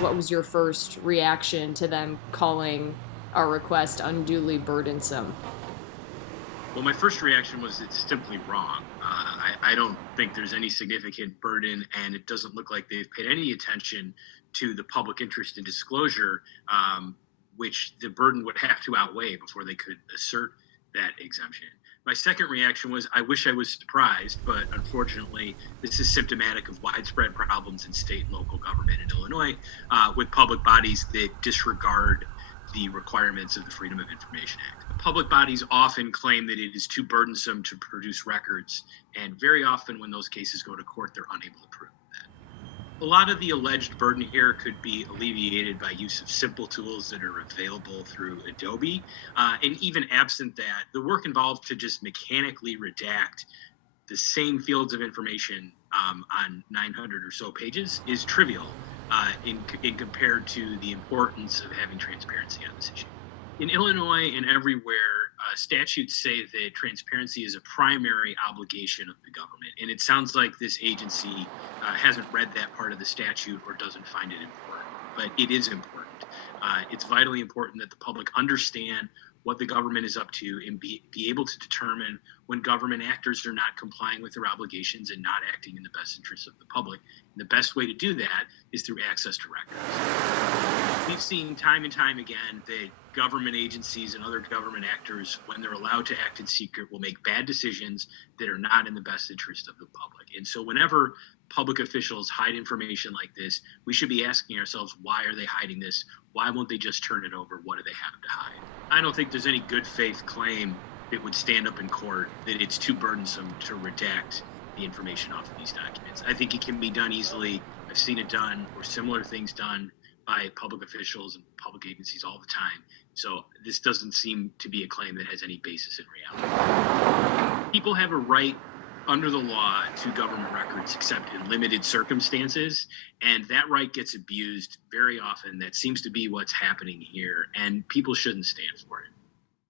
what was your first reaction to them calling our request unduly burdensome? Well, my first reaction was it's simply wrong. I don't think there's any significant burden, and it doesn't look like they've paid any attention to the public interest in disclosure, which the burden would have to outweigh before they could assert that exemption. My second reaction was I wish I was surprised, but unfortunately, this is symptomatic of widespread problems in state and local government in Illinois with public bodies that disregard the requirements of the Freedom of Information Act. Public bodies often claim that it is too burdensome to produce records, and very often when those cases go to court, they're unable to prove that. A lot of the alleged burden here could be alleviated by use of simple tools that are available through Adobe. And even absent that, the work involved to just mechanically redact the same fields of information on 900 or so pages is trivial in compared to the importance of having transparency on this issue. In Illinois and everywhere, statutes say that transparency is a primary obligation of the government. And it sounds like this agency hasn't read that part of the statute or doesn't find it important. But it is important. It's vitally important that the public understand what the government is up to and be able to determine when government actors are not complying with their obligations and not acting in the best interests of the public. And the best way to do that is through access to records. We've seen time and time again that government agencies and other government actors, when they're allowed to act in secret, will make bad decisions that are not in the best interest of the public. And so whenever public officials hide information like this, we should be asking ourselves, why are they hiding this? Why won't they just turn it over? What do they have to hide? I don't think there's any good faith claim that would stand up in court that it's too burdensome to redact the information off of these documents. I think it can be done easily. I've seen it done or similar things done by public officials and public agencies all the time. So this doesn't seem to be a claim that has any basis in reality. People have a right under the law to government records except in limited circumstances, and that right gets abused very often. That seems to be what's happening here, and people shouldn't stand for it.